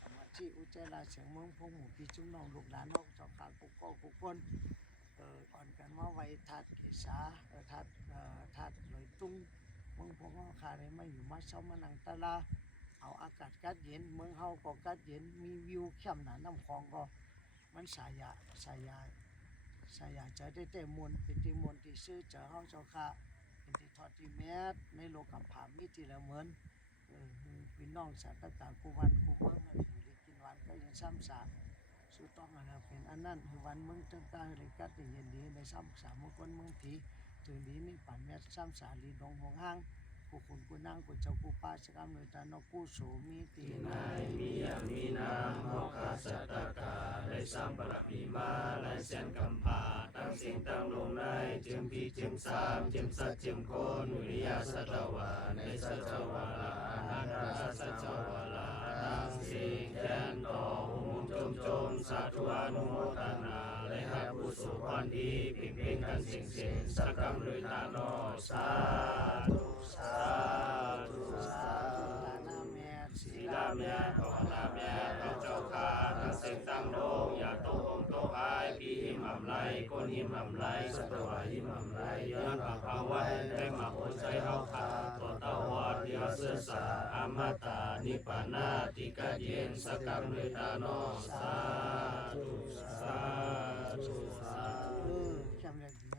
สมาธิอุจจาระเสียงเมืองพงหมู่พี่จุ้มน้องลูกหลานน้องเจ้าข้ากุ๊กกุ๊กคนอ่อนกันมาไว้ทัดเกษาทัดลอยตุ้งเมืองพงเขาขาเลยไม่อยู่มาเช้ามานั่งตะลาเอาอากาศกัดเย็นเมืองเฮาก็กัดเย็นมีวิวเข้มหนาน้ำคลองก็มันสายาจะได้แต่มนเป็นที่มนที่ซื้อเจ้าเฮาเจ้าข้าเป็นที่ทอดที่แมสในโลกำผามิที่ละเหมือนพี่น้องสัตว์ต่างๆกูวันกูเมืองอะไรอยู่ได้กินวันก็ยังซ้ำสาสู้ต้องอะไรเป็นอันนั้นคือวันเมืองต่างๆเลยกัดเย็นดีในซ้ำสามคนเมืองผีถึงดีนี่ปั่นแมสซ้ำสาลีดงหงห้างกูคุณกูนั่งกูเจ้ากูป้าสกามเลยตานกูโสมีตีนายมียามีนามโมคาสัตตกาได้สัมปรมีมาลายเส้นกำพาตั้งสิ่งตั้งลงในจึงพี่จึงสามจึงสัจจึงโคนวิริยาสัตวาในสัจวาลาอนันตสัจวาลาตั้งสิ่งแทนต่อหุมจมสาธุอนุโมทนาและให้ผู้สุขวันดีเพ่งกันสิ่งสักกรรมเลยตาโนสาธุสาธุสาธุตานาเมียศีลาเมียภาวนาเมียเจ้าข้าทั้งเส้นตั้งโลกอย่าโตองโตอายปีหิมำไรก้นหิมำไรสัตวาหิมำไรย้อนปากฟังไว้ได้มาหัวใจเฮาขาตัวเต้าวอดเดียวเสื้อสาอมตะนิพพานาติกาเย็นสักกรรมเลยตาโนสาธุสาธุสาธุจำได้ดี